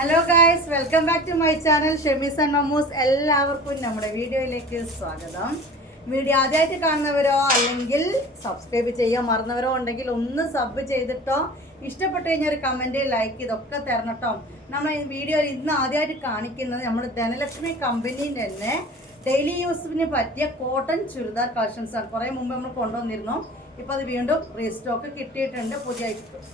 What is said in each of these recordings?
Hello guys, welcome back to my channel Shemees and Mammoos. എല്ലാവർക്കും നമ്മുടെ വീഡിയോയിലേക്ക് സ്വാഗതം. വീഡിയോ ആദ്യമായിട്ട് കാണുന്നവരോ അല്ലെങ്കിൽ സബ്സ്ക്രൈബ് ചെയ്യാൻ മറന്നവരോ ഉണ്ടെങ്കിൽ ഒന്ന് സബ് ചെയ്തിട്ടോ, ഇഷ്ടപ്പെട്ട് കഴിഞ്ഞാൽ ഒരു കമൻറ്റ്, ലൈക്ക് ഇതൊക്കെ തരണം കേട്ടോ. നമ്മൾ ഈ വീഡിയോയിൽ ഇന്ന് ആദ്യമായിട്ട് കാണിക്കുന്നത് നമ്മൾ ധനലക്ഷ്മി കമ്പനിയിൽ തന്നെ ഡെയിലി യൂസിന് പറ്റിയ കോട്ടൺ ചുരിദാർ കളക്ഷൻസാണ്. കുറേ മുമ്പ് നമ്മൾ കൊണ്ടുവന്നിരുന്നു. ഇപ്പോൾ അത് വീണ്ടും റീസ്റ്റോക്ക് കിട്ടിയിട്ടുണ്ട്, പുതിയ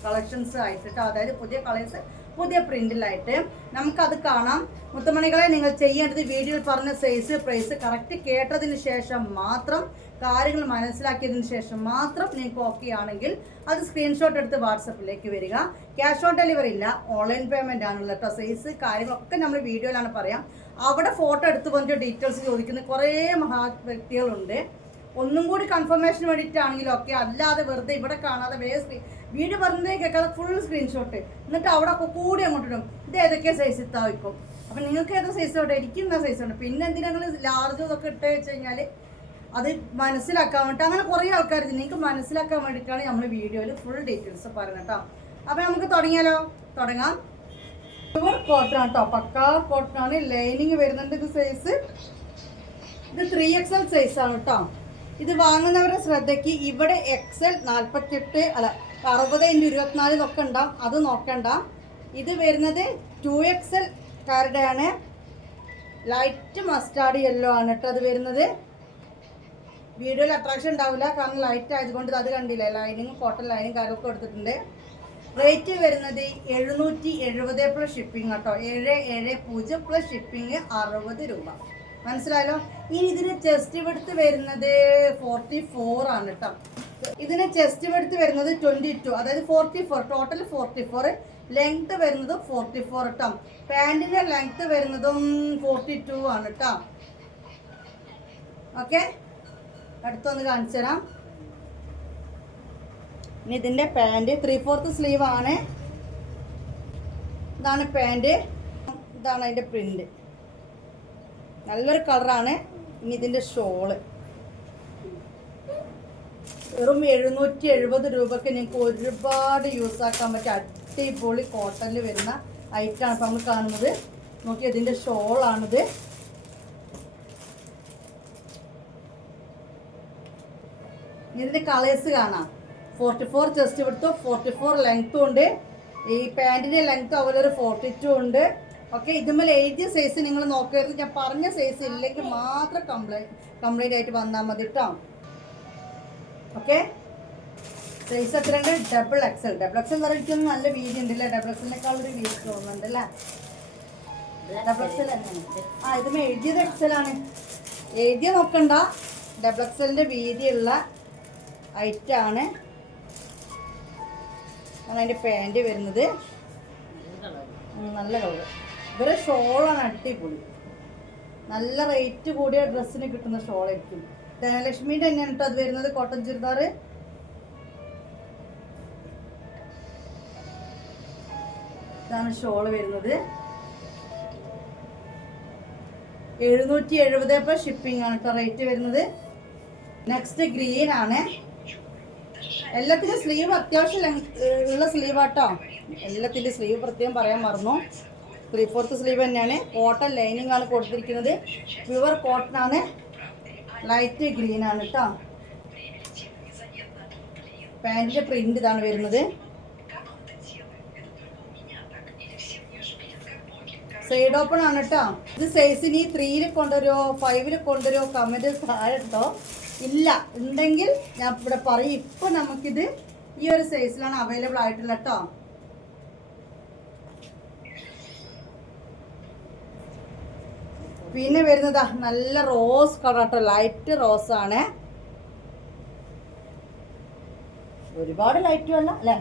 കളക്ഷൻസ് ആയിട്ട്. അതായത് പുതിയ കളേഴ്സ്, പുതിയ പ്രിന്റിലായിട്ട് നമുക്കത് കാണാം. മുത്തുമണികളെ, നിങ്ങൾ ചെയ്യേണ്ടത് വീഡിയോയിൽ പറഞ്ഞ സൈസ്, പ്രൈസ് കറക്റ്റ് കേട്ടതിന് ശേഷം മാത്രം, കാര്യങ്ങൾ മനസ്സിലാക്കിയതിന് ശേഷം മാത്രം നിങ്ങൾക്ക് ഓക്കെ ആണെങ്കിൽ അത് സ്ക്രീൻഷോട്ട് എടുത്ത് വാട്സപ്പിലേക്ക് വരിക. ക്യാഷ് ഓൺ ഡെലിവറി ഇല്ല, ഓൺലൈൻ പേയ്മെൻ്റ് ആണല്ലോ കേട്ടോ. സൈസ് കാര്യങ്ങളൊക്കെ നമ്മൾ വീഡിയോയിലാണ് പറയാം. അവിടെ ഫോട്ടോ എടുത്ത് വന്നിട്ട് ഡീറ്റെയിൽസ് ചോദിക്കുന്ന കുറേ മഹാ വ്യക്തികളുണ്ട്. ഒന്നും കൂടി കൺഫർമേഷന് വേണ്ടിയിട്ടാണെങ്കിലും ഒക്കെ, അല്ലാതെ വെറുതെ ഇവിടെ കാണാതെ വീഡിയോ പറഞ്ഞതേ കേൾക്കാതെ ഫുൾ സ്ക്രീൻഷോട്ട് എന്നിട്ട് അവിടെ ഒക്കെ കൂടി അങ്ങോട്ട് ഇടും. ഇത് ഏതൊക്കെ സൈസ് ഇത്താവിക്കും. അപ്പം നിങ്ങൾക്ക് ഏതോ സൈസ് ഉണ്ട്, എനിക്കുന്ന സൈസ് ഉണ്ട്. പിന്നെ എന്തിനാണ് ലാർജ് ഇതൊക്കെ ഇട്ട് വെച്ച് കഴിഞ്ഞാൽ അത് മനസ്സിലാക്കാൻ വേണ്ടിയിട്ട് അങ്ങനെ കുറേ ആൾക്കാർ നിങ്ങൾക്ക് മനസ്സിലാക്കാൻ വേണ്ടിയിട്ടാണ് നമ്മൾ വീഡിയോയിൽ ഫുൾ ഡീറ്റെയിൽസ് പറയുന്നത് കേട്ടോ. അപ്പോൾ നമുക്ക് തുടങ്ങാം. പ്യുവർ കോട്ടൺ ആണ് കേട്ടോ, പക്കാ കോട്ടൺ ആണ്. ലൈനിങ് വരുന്നുണ്ട്. ഇത് സൈസ്, ഇത് 3XL സൈസാണ് കേട്ടോ. ഇത് വാങ്ങുന്നവരുടെ ശ്രദ്ധയ്ക്ക് ഇവിടെ XL 48 അല്ല 60x24 ഇതൊക്കെ ഉണ്ടാവും, അത് നോക്കണ്ട. ഇത് വരുന്നത് 2XL കാരുടെയാണ്. ലൈറ്റ് മസ്റ്റാർഡ് യെല്ലോ ആണ് കേട്ടോ അത് വരുന്നത്. വീഡിയോയിൽ അട്രാക്ഷൻ ഉണ്ടാവില്ല, കാരണം ലൈറ്റ് ആയതുകൊണ്ട്. അത് കണ്ടില്ലേ, ലൈനിങ് കോട്ടൺ ലൈനിങ് കാര്യമൊക്കെ എടുത്തിട്ടുണ്ട്. റേറ്റ് വരുന്നത് 770 പ്ലസ് ഷിപ്പിംഗ് കേട്ടോ. 770 പ്ലസ് ഷിപ്പിംഗ് 60 രൂപ. മനസ്സിലായല്ലോ. ഇനി ഇതിന് ചെസ്റ്റ് വിഡ്ത്ത് വരുന്നത് 44 ആണ് കേട്ടോ. ഇതിന് ചെസ്റ്റ് വിഡ്ത്ത് വരുന്നത് 22, അതായത് 44, ടോട്ടൽ 44. ലെങ്ത് വരുന്നത് 44 കേട്ടോ. പാൻറ്റിൻ്റെ ലെങ്ത് വരുന്നതും 42 ആണ് കേട്ടോ. ഓക്കെ, അടുത്തൊന്ന് കാണിച്ചു തരാം. ഇനി ഇതിൻ്റെ പാൻറ്റ് 3/4 സ്ലീവ് ആണ്. ഇതാണ് പാൻറ്റ്, ഇതാണ് അതിൻ്റെ പ്രിൻ്റ്. നല്ലൊരു കളറാണ്. ഇനി ഇതിൻ്റെ ഷോള് വെറും 770 രൂപയ്ക്ക് നിങ്ങൾക്ക് ഒരുപാട് യൂസ് ആക്കാൻ പറ്റിയ അടിപൊളി കോട്ടണിൽ വരുന്ന ഐറ്റമാണ് ഇപ്പോൾ നമ്മൾ കാണുന്നത്. നോക്കി, ഇതിൻ്റെ ഷോളാണിത്. ഇതിൻ്റെ കളേഴ്സ് കാണാം. 44 ചെസ്റ്റ് വിഡ്ത്തും 44 ലെങ്ത്തും ഉണ്ട്. ഈ പാൻറ്റിൻ്റെ ലെങ്ത്തും അതുപോലെ ഒരു 42 ഉണ്ട്. ഓക്കെ, ഇതുമേൽ എഴുതിയ സൈസ് നിങ്ങൾ നോക്കരുത്. ഞാൻ പറഞ്ഞ സൈസ് ഇല്ലെങ്കിൽ മാത്രം കംപ്ലൈൻ്റ് ആയിട്ട് വന്നാൽ മതി കേട്ടോ. ഓക്കെ, സൈസ് എത്രയുണ്ട്? XXL. XXL വരയ്ക്കൊന്നും നല്ല വീതി ഉണ്ടല്ലേ. XXL ഒരു വീതി തോന്നുന്നുണ്ട് അല്ലേ. XXL തന്നെയാണ്. ഇതുമേ എഴുതിയത് XL ആണ്. എഴുതിയ നോക്കണ്ട, XXL വീതിയുള്ള ഐറ്റാണ്. അതിൻ്റെ പാൻറ് വരുന്നത് നല്ല കളർ. ഇവരെ ഷോളാണ് അടിപൊളി. നല്ല റേറ്റ് കൂടിയ ഡ്രസ്സിന് കിട്ടുന്ന ഷോളായിരിക്കും. ധനലക്ഷ്മിയുടെ തന്നെയാണ് കേട്ടോ അത് വരുന്നത്, കോട്ടൺ ചുരിദാർ. ഇതാണ് ഷോള് വരുന്നത്. 770 പ്ലസ് ഷിപ്പിംഗ് ആണ് കേട്ടോ റേറ്റ് വരുന്നത്. നെക്സ്റ്റ് ഗ്രീൻ ആണ്. എല്ലാത്തിൻ്റെ സ്ലീവ് അത്യാവശ്യം ഉള്ള സ്ലീവാട്ടോ. എല്ലാത്തിൻ്റെ സ്ലീവ് പ്രത്യേകം പറയാൻ മറന്നു. 3/4 സ്ലീവ് തന്നെയാണ്. കോട്ടൺ ലൈനിങ് ആണ് കൊടുത്തിരിക്കുന്നത്. പ്യുവർ കോട്ടൺ ആണ്. ലൈറ്റ് ഗ്രീൻ ആണ് കേട്ടോ. പാൻറ്റിൻ്റെ പ്രിന്റ് ഇതാണ് വരുന്നത്. സൈഡ് ഓപ്പൺ ആണ് കേട്ടോ. ഇത് സൈസിന് 3-ൽ കൊണ്ടുവരുമോ 5-ൽ കൊണ്ടുവരുമോ കമൻറ്റ് താഴെ കേട്ടോ. ഇല്ല, ഉണ്ടെങ്കിൽ ഞാൻ ഇവിടെ പറയും. ഇപ്പം നമുക്കിത് ഈ ഒരു സൈസിലാണ് അവൈലബിൾ ആയിട്ടുള്ള കേട്ടോ. പിന്നെ വരുന്നതാ നല്ല റോസ് കളർ കേട്ടോ. ലൈറ്റ് റോസ് ആണ്. ഒരുപാട് ലൈറ്റും അല്ല അല്ലേ.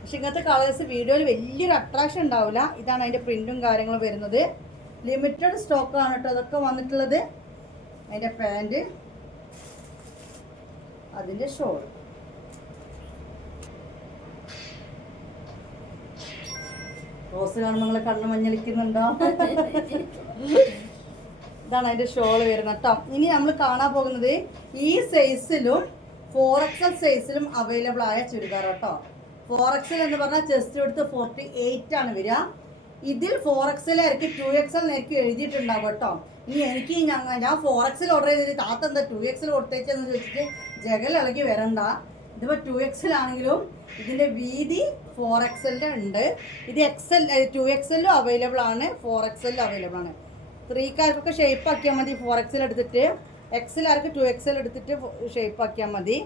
പക്ഷെ ഇങ്ങനത്തെ കളേഴ്സ് വീഡിയോയിൽ വലിയൊരു അട്രാക്ഷൻ ഉണ്ടാവില്ല. ഇതാണ് അതിൻ്റെ പ്രിന്റും കാര്യങ്ങളും വരുന്നത്. ലിമിറ്റഡ് സ്റ്റോക്കാണ് കേട്ടോ അതൊക്കെ വന്നിട്ടുള്ളത്. അതിൻ്റെ പാൻറ്, അതിൻ്റെ ഷോൾ. റോസ് കാണുമ്പോൾ നിങ്ങൾ കണ്ണ് മഞ്ഞളിക്കുന്നുണ്ടോ? ഇതാണ് അതിൻ്റെ ഷോൾ വരുന്നത് കേട്ടോ. ഇനി നമ്മൾ കാണാൻ പോകുന്നത് ഈ സൈസിലും 4XL സൈസിലും അവൈലബിൾ ആയ ചുരിദാർ കേട്ടോ. 4XL എന്ന് പറഞ്ഞാൽ ചെസ്റ്റ് എടുത്ത് 48 ആണ് വരിക. ഇതിൽ 4XL ആയിരിക്കും 2XL ആയിരിക്കും എഴുതിയിട്ടുണ്ടാവും കേട്ടോ. ഇനി എനിക്ക് ഞാൻ 4XL ഓർഡർ ചെയ്തിട്ട് താത്ത എന്താ 2XL കൊടുത്തേച്ചെന്ന് ചോദിച്ചിട്ട് ജഗൽ ഇളകി വരണ്ട. ഇതിപ്പോൾ 2XL ആണെങ്കിലും ഇതിൻ്റെ വീതി 4XL ഉണ്ട്. ഇത് 2XL അവൈലബിൾ ആണ്, 4XL അവൈലബിൾ ആണ്. 3കാർക്കൊക്കെ ഷേപ്പ് ആക്കിയാൽ മതി 4XL എടുത്തിട്ട്. XL ആർക്ക് 2XL എടുത്തിട്ട് ഷേപ്പ് ആക്കിയാൽ മതി.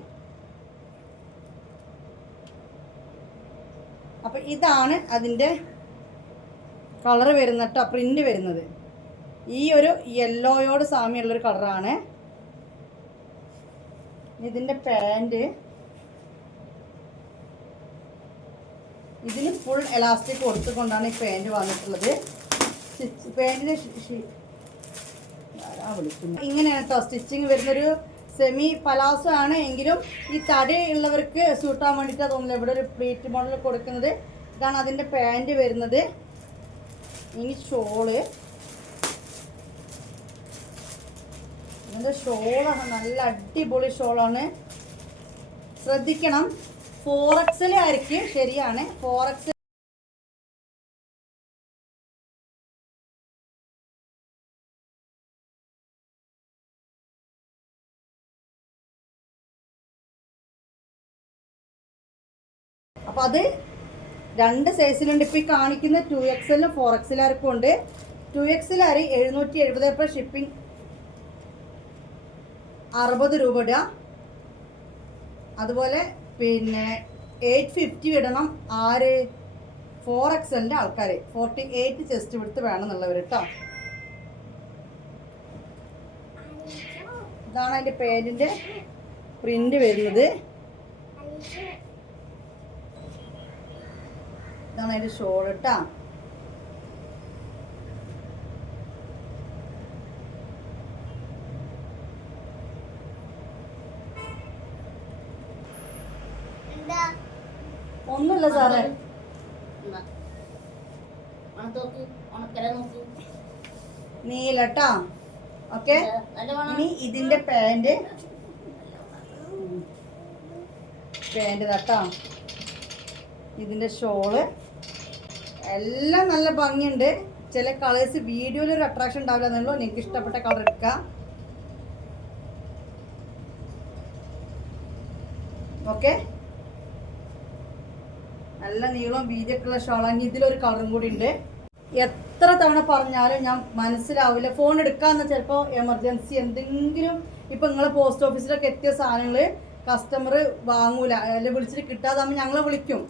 അപ്പം ഇതാണ് അതിൻ്റെ കളർ വരുന്നത് കേട്ടോ, പ്രിൻ്റ് വരുന്നത്. ഈ ഒരു യെല്ലോയോട് സാമ്യമുള്ളൊരു കളറാണ്. ഇതിൻ്റെ പാൻറ് ഇതിന് ഫുൾ എലാസ്റ്റിക് കൊടുത്തുകൊണ്ടാണ് ഈ പാൻറ് വന്നിട്ടുള്ളത്. പാൻറ്റിൻ്റെ വിളിക്കുന്നത് ഇങ്ങനെയാണ് കേട്ടോ സ്റ്റിച്ചിങ് വരുന്നൊരു സെമി പലാസോ ആണ്. എങ്കിലും ഈ തടി ഉള്ളവർക്ക് സൂട്ടാൻ വേണ്ടിയിട്ടാണ് തോന്നുന്നത് ഇവിടെ ഒരു പ്ലീറ്റ് മോഡൽ കൊടുക്കുന്നത്. ഇതാണ് അതിൻ്റെ പാൻറ് വരുന്നത്. ഇനി ഷോള്, ഇതിൻ്റെ ഷോളാണ് നല്ല അടിപൊളി ഷോളാണ്. ശ്രദ്ധിക്കണം 4XL ആയിരിക്കും, ശരിയാണ് 4XL. അപ്പോൾ അത് 2 സൈസിലുണ്ട്. ഇപ്പോൾ ഈ കാണിക്കുന്ന 2XL 4XL ആർക്കും ഉണ്ട്. 2XL ആര് 770. ഇപ്പോൾ ഷിപ്പിംഗ് 60 രൂപ ഇടുക. അതുപോലെ പിന്നെ 850 ഇടണം ആര് 4XLൻ്റെ ആൾക്കാർ. 48 ചെസ്റ്റ് വിടുത്ത് വേണമെന്നുള്ളവർ കേട്ടോ. ഇതാണ് അതിൻ്റെ പേരിൻ്റെ പ്രിൻ്റ് വരുന്നത്. ഇതാണ് അതിൻ്റെ ഷോൾ കേട്ടോ. ഒന്നുമില്ല സാറേ, നീലട്ടാ. ഓക്കെ, ഇനി ഇതിന്റെ പാൻറ് തട്ടാ. ഇതിന്റെ ഷോള് എല്ലാം നല്ല ഭംഗിയുണ്ട്. ചില കളേഴ്സ് വീഡിയോയിൽ ഒരു അട്രാക്ഷൻ ഉണ്ടാവില്ല എന്നുള്ളൂ. നിങ്ങൾക്ക് ഇഷ്ടപ്പെട്ട കളർ എടുക്കാം. ഓക്കെ, നല്ല നീളം വീതിയൊക്കെ ഉള്ള ഷോളാണ്. ഇതിലൊരു കളറും കൂടി ഉണ്ട്. എത്ര തവണ പറഞ്ഞാലും ഞാൻ മനസ്സിലാവില്ല. ഫോൺ എടുക്കാമെന്ന് ചിലപ്പോൾ എമർജൻസി എന്തെങ്കിലും, ഇപ്പം നിങ്ങൾ പോസ്റ്റ് ഓഫീസിലൊക്കെ എത്തിയ സാധനങ്ങൾ കസ്റ്റമർ വാങ്ങൂല, അല്ലെങ്കിൽ വിളിച്ചിട്ട് കിട്ടാതാകുമ്പോൾ ഞങ്ങളെ വിളിക്കും.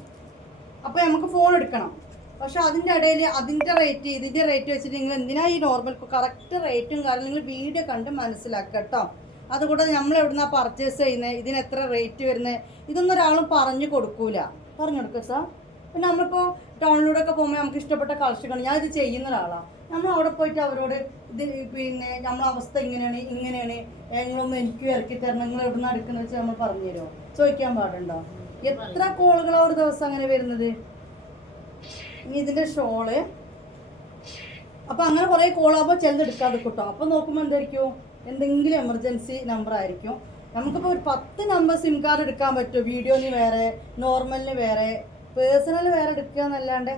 അപ്പോൾ നമുക്ക് ഫോൺ എടുക്കണം. പക്ഷെ അതിൻ്റെ ഇടയിൽ അതിൻ്റെ റേറ്റ് ഇതിൻ്റെ റേറ്റ് വെച്ചിട്ട് നിങ്ങൾ എന്തിനാ ഈ നോർമൽ കറക്റ്റ് റേറ്റും കാരണം നിങ്ങൾ വീഡിയോ കണ്ട് മനസ്സിലാക്കുക കേട്ടോ. അതുകൂടാതെ നമ്മൾ എവിടുന്നാണ് പർച്ചേസ് ചെയ്യുന്നത്, ഇതിന് എത്ര റേറ്റ് വരുന്നത്, ഇതൊന്നും ഒരാളും പറഞ്ഞു കൊടുക്കൂല. പറഞ്ഞു കൊടുക്കുക സാർ. പിന്നെ നമ്മളിപ്പോൾ ടൗണിലൂടെയൊക്കെ പോകുമ്പോൾ നമുക്ക് ഇഷ്ടപ്പെട്ട കളക്ഷൻ കാണും. ഞാൻ ഇത് ചെയ്യുന്ന ഒരാളാണ്. നമ്മൾ അവിടെ പോയിട്ട് അവരോട് ഇത് പിന്നെ നമ്മളെ അവസ്ഥ ഇങ്ങനെയാണ് നിങ്ങളൊന്ന് എനിക്ക് ഇറക്കി തരണം, നിങ്ങൾ എവിടെ നിന്ന് എടുക്കുന്നത് വെച്ചാൽ നമ്മൾ പറഞ്ഞു തരുമോ, ചോദിക്കാൻ പാടുണ്ടോ? എത്ര കോളുകളാണ് ഒരു ദിവസം അങ്ങനെ വരുന്നത്. ഇനി ഇതിൻ്റെ ഷോള്, അപ്പോൾ അങ്ങനെ കുറേ കോളാകുമ്പോൾ ചിലത് എടുക്കാതെ കിട്ടും. അപ്പോൾ നോക്കുമ്പോൾ എന്തായിരിക്കും, എന്തെങ്കിലും എമർജൻസി നമ്പർ ആയിരിക്കും. നമുക്കിപ്പോൾ ഒരു 10 നമ്പർ സിം കാർഡ് എടുക്കാൻ പറ്റും. വീഡിയോന് വേറെ, നോർമലിന് വേറെ, പേഴ്സണൽ വേറെ എടുക്കുക എന്നല്ലാണ്ട്.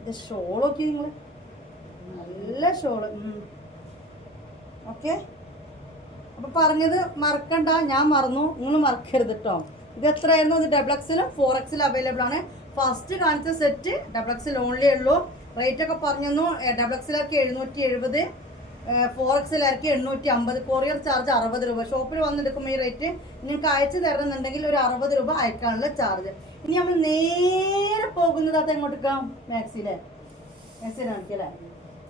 ഇത് ഷോൾ നോക്കി നിങ്ങൾ, നല്ല ഷോള്. ഓക്കെ, അപ്പോൾ പറഞ്ഞത് മറക്കണ്ട, ഞാൻ മറന്നു, നിങ്ങൾ മറക്കരുത് കേട്ടോ. ഇത് എത്രയായിരുന്നു? ഇത് XXL 4XL അവൈലബിൾ ആണ്. ഫസ്റ്റ് കാണിച്ച സെറ്റ് XXL ഓൺലി ഉള്ളൂ. റേറ്റൊക്കെ പറഞ്ഞു. XXLർക്ക് 770, 4XLർക്ക് 850. കൊറിയർ ചാർജ് 60 രൂപ. ഷോപ്പിൽ വന്നെടുക്കുമ്പോൾ ഈ റേറ്റ്. നിങ്ങൾക്ക് അയച്ചു തരുന്നുണ്ടെങ്കിൽ ഒരു 60 രൂപ അയക്കാനുള്ള ചാർജ്. ഇനി നമ്മൾ നേരെ പോകുന്നത് അത് എങ്ങോട്ടേക്കാം? മാക്സി കാണിക്കല്ലേ,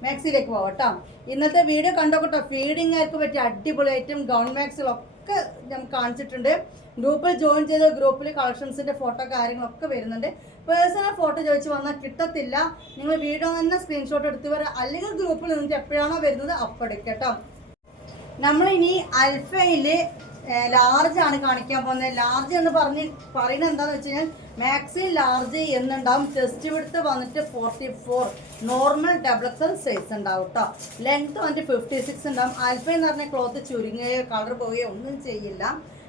മാക്സിയിലേക്ക് പോവാം കേട്ടോ. ഇന്നത്തെ വീഡിയോ കണ്ടോക്കട്ടോ. ഫീഡിങ് ആർക്ക് പറ്റിയ അടിപൊളി ഐറ്റം ഗൗൺ മാക്സിലൊക്കെ ഞാൻ കാണിച്ചിട്ടുണ്ട്. ഗ്രൂപ്പിൽ ജോയിൻ ചെയ്ത ഗ്രൂപ്പിൽ കളക്ഷൻസിൻ്റെ ഫോട്ടോ കാര്യങ്ങളൊക്കെ വരുന്നുണ്ട്. പേഴ്സണൽ ഫോട്ടോ ചോദിച്ച് വന്നാൽ കിട്ടത്തില്ല. നിങ്ങൾ വീഡിയോ തന്നെ സ്ക്രീൻഷോട്ട് എടുത്ത് വരാം, അല്ലെങ്കിൽ ഗ്രൂപ്പിൽ നിങ്ങൾക്ക് എപ്പോഴാണോ വരുന്നത് അപ്പോൾ എടുക്കട്ടോ. നമ്മളിനി അൽഫയിൽ ലാർജ് ആണ് കാണിക്കാൻ പോകുന്നത്. ലാർജ് എന്ന് പറയുന്നത് എന്താണെന്ന് വെച്ച് കഴിഞ്ഞാൽ മാക്സി ലാർജ് എന്നുണ്ടാവും. ചെസ്റ്റ് വിഡ്ത്ത് വന്നിട്ട് 44, നോർമൽ XXL സൈസ് ഉണ്ടാവും കേട്ടോ. ലെങ്ത് വന്നിട്ട് 56 ഉണ്ടാവും. അൽഫ എന്ന് പറഞ്ഞ ക്ലോത്ത് ചുരുങ്ങുകയോ കളർ പോവുകയോ ഒന്നും ചെയ്യില്ല.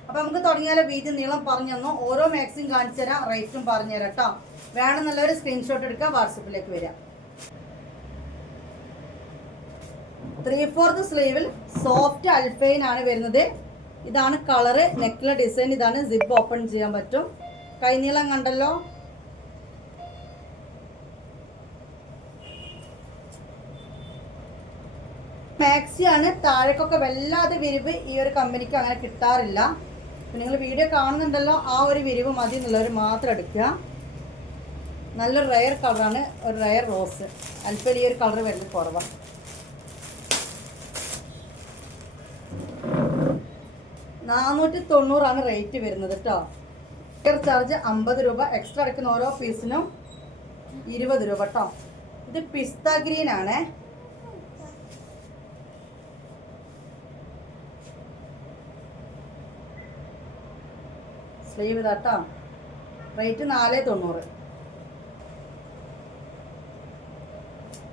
അപ്പോൾ നമുക്ക് തുടങ്ങിയാലോ? വീതി നീളം പറഞ്ഞു തന്നോ, ഓരോ മാക്സിയും കാണിച്ചു തരാം, റേറ്റും പറഞ്ഞു തരാം കേട്ടോ. വേണമെന്നുള്ളവർ സ്ക്രീൻഷോട്ട് എടുക്കുക, വാട്സപ്പിലേക്ക് വരാം. 3/4 സ്ലീവിൽ സോഫ്റ്റ് അൽഫൈൻ ആണ് വരുന്നത്. ഇതാണ് കളറ്, നെക്കിലെ ഡിസൈൻ ഇതാണ്. സിപ്പ് ഓപ്പൺ ചെയ്യാൻ പറ്റും. കൈനീളം കണ്ടല്ലോ. മാക്സിയാണ്. താഴേക്കൊക്കെ വല്ലാതെ വിരിവ് ഈ ഒരു കമ്പനിക്ക് അങ്ങനെ കിട്ടാറില്ല. അപ്പം നിങ്ങൾ വീഡിയോ കാണുന്നുണ്ടല്ലോ, ആ ഒരു വിരിവ് മതി എന്നുള്ളവർ മാത്രം എടുക്കുക. നല്ലൊരു റയർ കളറാണ്, ഒരു റയർ റോസ്. അല്പം ഈ ഒരു കളർ വരുന്നത് കുറവാണ്. 490 റേറ്റ് വരുന്നത് കേട്ടോ. കൊറിയർ ചാർജ് 50 രൂപ, എക്സ്ട്രാ എടുക്കുന്ന ഓരോ പീസിനും 20 രൂപ കേട്ടോ. ഇത് പിസ്ത ഗ്രീൻ ആണേ. സ്ലീവ് ഇതാട്ടോ. റേറ്റ് 490.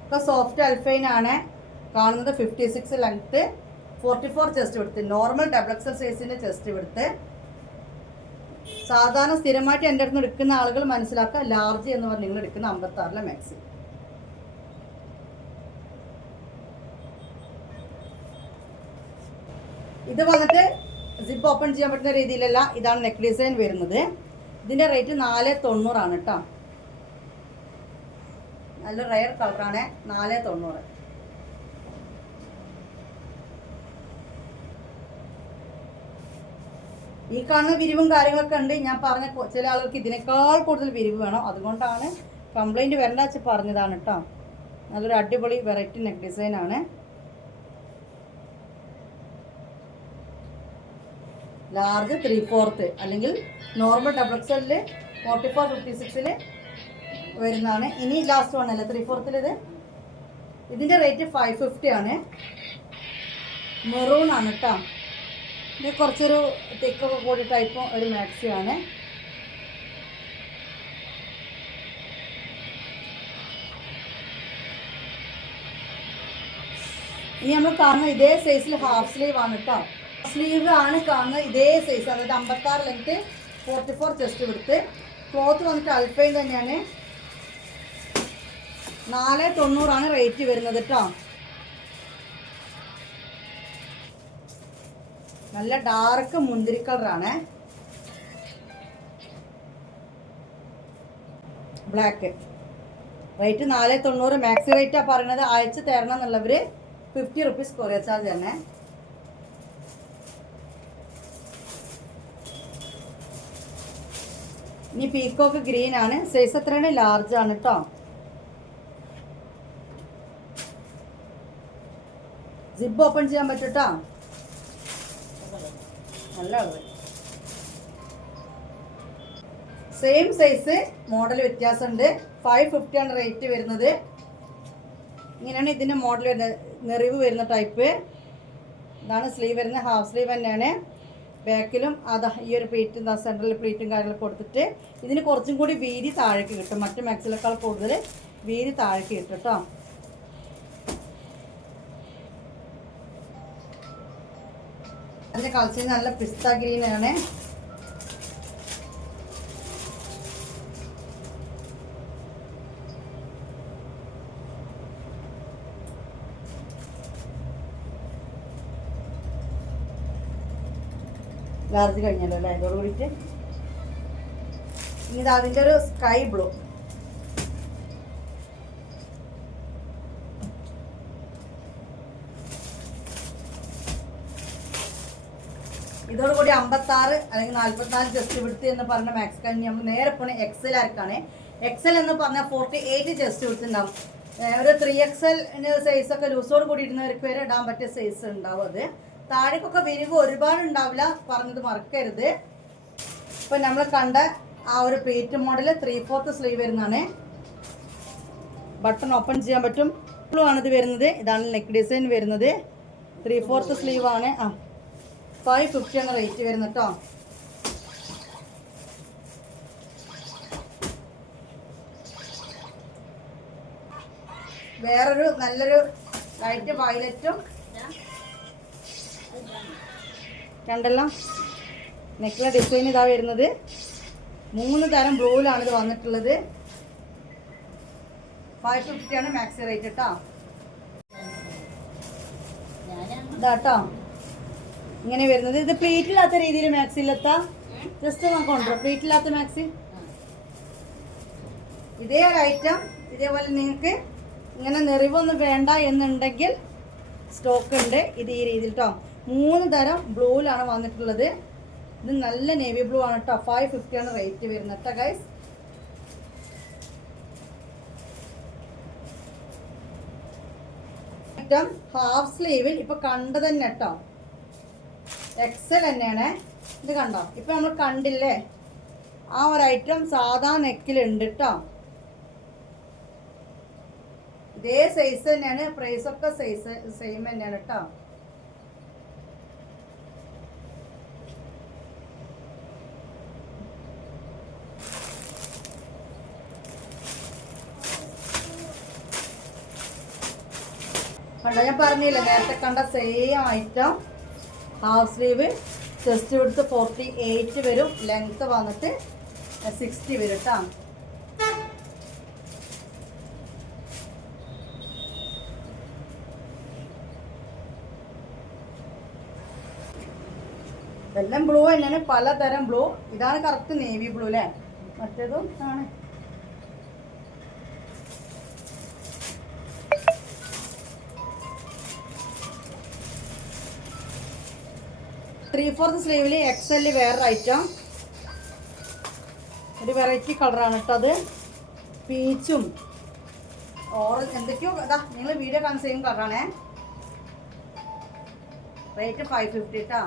ഇപ്പോൾ സോഫ്റ്റ് അൽഫൈൻ ആണ് കാണുന്നത്. 56 length, 44 chest width. Normal XXL സൈസിൻ്റെ ചെസ്റ്റ് വിടുത്ത്. സാധാരണ സ്ഥിരമായിട്ട് എൻ്റെ അടുത്ത് എടുക്കുന്ന ആളുകൾ മനസ്സിലാക്കുക, ലാർജ് എന്ന് പറഞ്ഞ് നിങ്ങൾ എടുക്കുന്ന 56 മാക്സി. ഇത് വന്നിട്ട് സിപ്പ് ഓപ്പൺ ചെയ്യാൻ പറ്റുന്ന രീതിയിലല്ല. ഇതാണ് നെക്ക് ഡിസൈൻ വരുന്നത്. ഇതിൻ്റെ റേറ്റ് 490 കേട്ടോ. നല്ല റയർ കളറാണ്. 490. ഈ കാണുന്ന വിരിവും കാര്യങ്ങളൊക്കെ ഉണ്ട്. ഞാൻ പറഞ്ഞ ചില ആളുകൾക്ക് ഇതിനേക്കാൾ കൂടുതൽ വിരിവ് വേണം, അതുകൊണ്ടാണ് കംപ്ലൈൻറ്റ് വരണ്ട വെച്ച് പറഞ്ഞതാണ് കേട്ടോ. നല്ലൊരു അടിപൊളി വെറൈറ്റി നെക്ക് ഡിസൈൻ ആണ്. ലാർജ് 3/4 അല്ലെങ്കിൽ നോർമൽ XXL 44 56 വരുന്നതാണ്. ഇനി ലാസ്റ്റ് വൺ അല്ലേ 3/4 ഇത്. ഇതിൻ്റെ റേറ്റ് 550 ആണ്. മെറൂൺ ആണ് കേട്ടോ. ഇത് കുറച്ചൊരു തെക്കൊക്കെ കൂടി ടൈപ്പ് ഒരു മാക്സി ആണ്. ഇനി നമ്മൾ കാണുന്ന ഇതേ സൈസിൽ ഹാഫ് സ്ലീവ് ആണ് കേട്ടോ. സ്ലീവ് ആണ് കാണുന്നത് ഇതേ സൈസ്, അതായത് 56 ലെങ്ത്ത്, 44 ചെസ്റ്റ് കൊടുത്ത്. ക്ലോത്ത് വന്നിട്ട് അൽഫൈൻ തന്നെയാണ്. 490 റേറ്റ് വരുന്നത് കേട്ടോ. നല്ല ഡാർക്ക് മുന്തിരി കളറാണ്. ബ്ലാക്ക്. റേറ്റ് 490. മാക്സി റേറ്റാണ് പറയുന്നത്. അയച്ച് തരണം എന്നുള്ളവർ 50 റുപ്പീസ് കൊറിയർ ചാർജ് തന്നെ. ഇനി പീക്കോക്ക് ഗ്രീൻ ആണ്. സൈസ് എത്രയാണ്? ലാർജ് ആണ് കേട്ടോ. സിബ് ഓപ്പൺ ചെയ്യാൻ പറ്റും കേട്ടോ. നല്ല സെയിം സൈസ്, മോഡൽ വ്യത്യാസമുണ്ട്. 550 ആണ് റേറ്റ് വരുന്നത്. ഇങ്ങനെയാണ് ഇതിൻ്റെ മോഡൽ വരുന്നത്. നെറിവ് വരുന്ന ടൈപ്പ്. ഇതാണ് സ്ലീവ് വരുന്നത്. ഹാഫ് സ്ലീവ് തന്നെയാണ്. ബാക്കിലും അതാ ഈ ഒരു പ്ലീറ്റ്, എന്താ സെൻട്രൽ പ്ലീറ്റും കാര്യങ്ങളൊക്കെ കൊടുത്തിട്ട് ഇതിന് കുറച്ചും കൂടി വീതി താഴേക്ക് കിട്ടും. മറ്റു മാക്സിലേക്കാൾ കൂടുതൽ വീതി താഴേക്ക് കിട്ടും കേട്ടോ. അതിൻ്റെ കളർ നല്ല പിസ്ത ഗ്രീൻ ആണ്. ലാർജ് കഴിഞ്ഞല്ലോ അല്ലേ ഇതോട് കൂടിയിട്ട്. ഇനി അതിൻ്റെ ഒരു സ്കൈ ബ്ലൂ. ഇതോടുകൂടി 56 അല്ലെങ്കിൽ 44 ചെസ്റ്റ് വിടുത്ത് എന്ന് പറഞ്ഞ മാക്സ് കഴിഞ്ഞ് നമ്മൾ നേരെ പോണേ XL ആർക്കാണ്. XL എന്ന് പറഞ്ഞാൽ 48 ചെസ്റ്റ് വിടുത്തുണ്ടാവും. ഒരു 3XL സൈസൊക്കെ ലൂസോട് കൂടി ഇടുന്നവർക്ക് വരെ ഇടാൻ പറ്റിയ സൈസ് ഉണ്ടാവും. അത് താഴേക്കൊക്കെ വിരിവ് ഒരുപാട് ഉണ്ടാവില്ല, പറഞ്ഞത് മറക്കരുത്. ഇപ്പം നമ്മൾ കണ്ട ആ ഒരു പ്ലേറ്റ് മോഡൽ 3/4 സ്ലീവ് വരുന്നതാണ്. ബട്ടൺ ഓപ്പൺ ചെയ്യാൻ പറ്റും. ആണിത് വരുന്നത്. ഇതാണ് നെക്ക് ഡിസൈൻ വരുന്നത്. 3/4 സ്ലീവ് ആണ്. 550 ആണ് റേറ്റ് വരുന്നത് കേട്ടോ. വേറൊരു നല്ലൊരു ലൈറ്റ് വയലറ്റും കണ്ടല്ലോ. നെക്കിലെ ഡിസൈൻ ഇതാ വരുന്നത്. 3 തരം ബ്ലൂവിലാണ് ഇത് വന്നിട്ടുള്ളത്. 550 ആണ് മാക്സി റേറ്റ് കേട്ടോ. ഇതാട്ടോ ഇങ്ങനെ വരുന്നത്. ഇത് പ്ലേറ്റില്ലാത്ത രീതിയിൽ മാക്സിയിലെത്താം. Just നോക്കൊണ്ടോ പ്ലേറ്റില്ലാത്ത maxi. ഇതേ ഒരു ഐറ്റം ഇതേപോലെ നിങ്ങൾക്ക് ഇങ്ങനെ നിറവൊന്നും വേണ്ട എന്നുണ്ടെങ്കിൽ സ്റ്റോക്ക് ഉണ്ട്. ഇത് ഈ രീതിയിൽ കേട്ടോ. 3 തരം ബ്ലൂവിലാണ് വന്നിട്ടുള്ളത്. ഇത് നല്ല നേവി ബ്ലൂ ആണ് കേട്ടോ. 550 ആണ് റേറ്റ് വരുന്നത് കേട്ടോ ഗൈസ്. ഐറ്റം ഹാഫ് സ്ലീവിൽ ഇപ്പൊ കണ്ടത് തന്നെ കേട്ടോ. എക്സൽ തന്നെയാണ്. ഇത് കണ്ടോ ഇപ്പൊ നമ്മൾ കണ്ടില്ലേ, ആ ഒരു ഐറ്റം സാധാ നെക്കിലുണ്ട് കേട്ടോ. ഇതേ സൈസ് തന്നെയാണ്. പ്രൈസ് ഒക്കെ സൈസ് സെയിം തന്നെയാണ് കേട്ടോ. കണ്ടോ ഞാൻ പറഞ്ഞില്ല നേരത്തെ കണ്ട same item. Half sleeve, chest width 48 വരും, ലെങ്ത് വന്നിട്ട് 60 വരും കേട്ടോ. എല്ലാം ബ്ലൂ തന്നെയാണ്, പലതരം ബ്ലൂ. ഇതാണ് കറക്റ്റ് നേവി ബ്ലൂ അല്ലേ. മറ്റേതും ആണ്. ത്രീ ഫോർത്ത് സ്ലീവിൽ എക്സൽ വേറൊരു ഐറ്റം. ഒരു വെറൈറ്റി കളറാണ് കേട്ടോ അത്. പീച്ചും ഓറഞ്ച് എന്തൊക്കെയോ അതാ നിങ്ങൾ വീഡിയോ കാണുന്ന സെയിം കളറാണേ. റേറ്റ് 550 കേട്ടോ.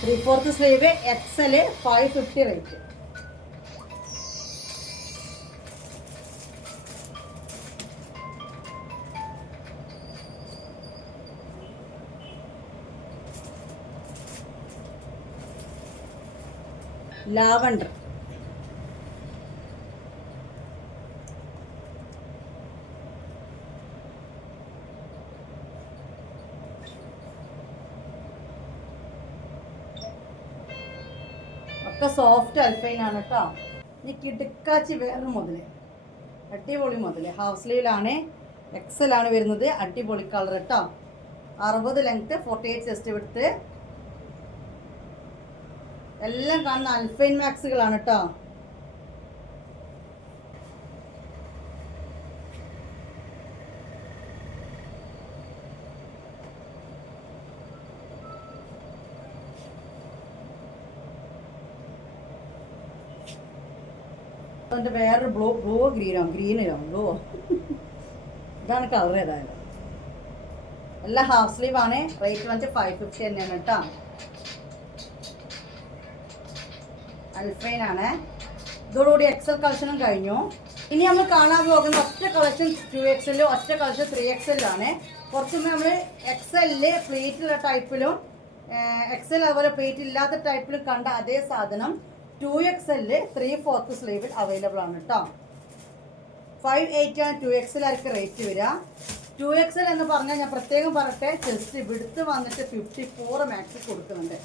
Three fourth sleeve XL 550 rate. Lavender ഒക്കെ സോഫ്റ്റ് അൽഫൈൻ ആണ് കേട്ടോ. ഈ കിടുക്കാച്ചി വേറൊരു മുതല്, അടിപൊളി മുതല്. ഹാഫ് സ്ലീവിലാണ്, എക്സൽ ആണ് വരുന്നത്. അടിപൊളി കളർ കേട്ടോ. 60 ലെങ്ത്, 48 ചെസ്റ്റ് വിഡ്ത്ത്. എല്ലാം കാണുന്ന അൽഫൈൻ മാക്സുകളാണ് കേട്ടോ. അതിൻ്റെ വേറൊരു ബ്ലൂ ഗ്രീനിലോ ബ്ലൂവോ ഇതാണ് കളർ. ഏതായാലും എല്ലാം ഹാഫ് സ്ലീവ് ആണ്. റേറ്റ് വന്നിട്ട് 550 തന്നെയാണ് കേട്ടോ. അൽഫൈൻ ആണ്. ഇതോടുകൂടി എക്സൽ കളക്ഷനും കഴിഞ്ഞു. ഇനി നമ്മൾ കാണാൻ പോകുന്ന ഒറ്റ കളക്ഷൻ 2XL, ഒറ്റ കളക്ഷൻ 3XL ആണ്. കുറച്ച് നമ്മൾ എക്സലില് പ്ലേറ്റുള്ള ടൈപ്പിലും എക്സൽ അതുപോലെ പ്ലേറ്റ് ഇല്ലാത്ത ടൈപ്പിലും കണ്ട അതേ സാധനം 2XL 3/4 സ്ലീവിൽ അവൈലബിൾ ആണ് കേട്ടോ. 580 ആണ് 2XL ആർക്ക് റേറ്റ് വരിക. 2XL എന്ന് പറഞ്ഞാൽ ഞാൻ പ്രത്യേകം പറയട്ടെ, ചെസ്റ്റ് വിഡ്ത്ത് വന്നിട്ട് 54 മാക്സ് കൊടുക്കുന്നുണ്ട്.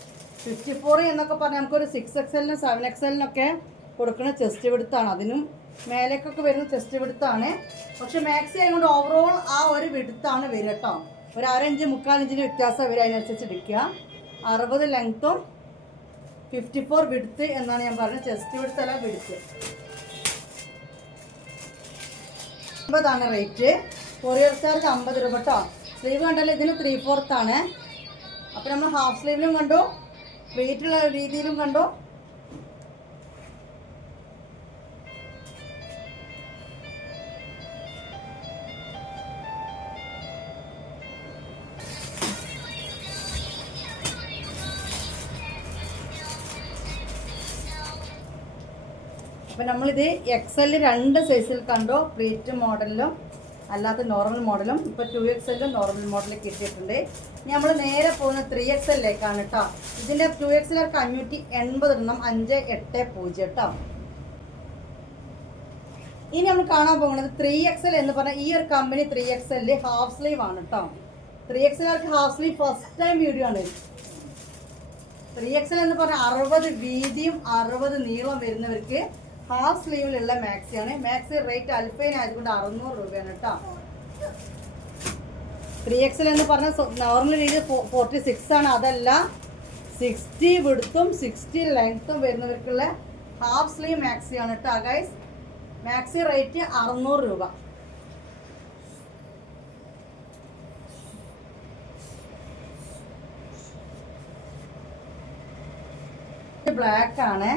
54 എന്നൊക്കെ പറഞ്ഞാൽ നമുക്കൊരു 6XL 7XL കൊടുക്കുന്ന ചെസ്റ്റ് വിഡ്ത്താണ്. അതിനും മേലേക്കൊക്കെ വരുന്ന ചെസ്റ്റ് വിഡ്ത്താണ്. പക്ഷെ മാക്സി ആയതുകൊണ്ട് ഓവറോൾ ആ ഒരു വിഡ്ത്താണ് വരിക കേട്ടോ. ഒരു 1/2 ഇഞ്ച് 3/4 ഇഞ്ചിൻ്റെ വ്യത്യാസം വരും. അതിനനുസരിച്ച് എടുക്കുക. 60 ലെങ്ത്തും 54 വിഡ്ത്ത് എന്നാണ് ഞാൻ പറഞ്ഞത്. ചെസ്റ്റ് വിഡ്ത്ത് അല്ല, വിഡ്ത്ത്. 50 റേറ്റ്. കൊറിയർ ചാർജ് 50 രൂപ കേട്ടോ. സ്ലീവ് കണ്ടല്ലോ, ഇതിന് 3/4 ആണ്. അപ്പം നമ്മൾ ഹാഫ് സ്ലീവിലും കണ്ടു, വെയിറ്റുള്ള രീതിയിലും കണ്ടു. അപ്പം നമ്മളിത് XL 2 സൈസിൽ കണ്ടോ. പ്ലേറ്റ് മോഡലിലും അല്ലാത്ത നോർമൽ മോഡലും. ഇപ്പോൾ 2XL നോർമൽ മോഡലിൽ കിട്ടിയിട്ടുണ്ട്. ഇനി നമ്മൾ നേരെ പോകുന്ന 3XL കേട്ടോ. ഇതിൻ്റെ 2XL 580 ഇടണം. 580 കേട്ടോ. ഇനി നമ്മൾ കാണാൻ പോകുന്നത് 3XL എന്ന് പറഞ്ഞാൽ ഈ ഒരു കമ്പനി 3XL ഹാഫ് സ്ലീവ് ആണ് കേട്ടോ. 3XL half sleeve first time video ആണ്. 3XL എന്ന് പറഞ്ഞാൽ 60 വീതിയും 60 നീളം വരുന്നവർക്ക് ഹാഫ് സ്ലീവിലുള്ള മാക്സിയാണ്. മാക്സി റേറ്റ് അൽഫൈൻ ആയതുകൊണ്ട് 600 രൂപയാണ് കേട്ടോ. 3XL എന്ന് പറഞ്ഞാൽ നോർമൽ രീതി 46 ആണ്. അതല്ല 60 വിഡ്ത്തും 60 ലെങ്ത്തും വരുന്നവർക്കുള്ള ഹാഫ് സ്ലീവ് മാക്സിയാണ് കേട്ടോ ഗൈസ്. മാക്സി റേറ്റ് 600 രൂപ. ബ്ലാക്ക് ആണ്.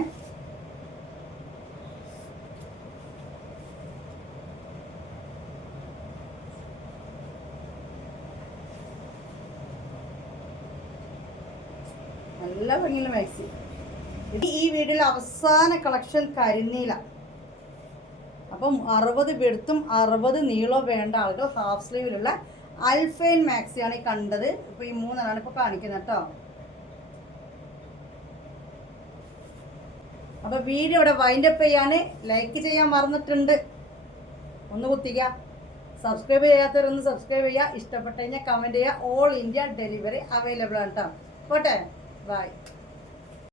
നല്ല ഭംഗിയുള്ള മാക്സി. ഈ വീഡിയോയിലെ അവസാന കളക്ഷൻ കരിനീല. അപ്പം 60 വെടുത്തും 60 നീളവും വേണ്ട ആളുകൾ ഹാഫ് സ്ലീവിലുള്ള അൽഫൈൻ മാക്സിയാണ് ഈ കണ്ടത്. ഇപ്പൊ ഈ 3 ഇപ്പൊ കാണിക്കുന്നത് കേട്ടോ. അപ്പൊ വീഡിയോ ഇവിടെ വൈൻഡപ്പ് ചെയ്യാന് ലൈക്ക് ചെയ്യാൻ മറന്നിട്ടുണ്ട്, ഒന്ന് കുത്തിക്കുക. സബ്സ്ക്രൈബ് ചെയ്യാത്തവരൊന്ന് സബ്സ്ക്രൈബ് ചെയ്യുക. ഇഷ്ടപ്പെട്ടു കഴിഞ്ഞാൽ കമന്റ് ചെയ്യുക. ഓൾ ഇന്ത്യ ഡെലിവറി അവൈലബിൾ ആണ് കേട്ടോ. പോട്ടെ, ബൈ.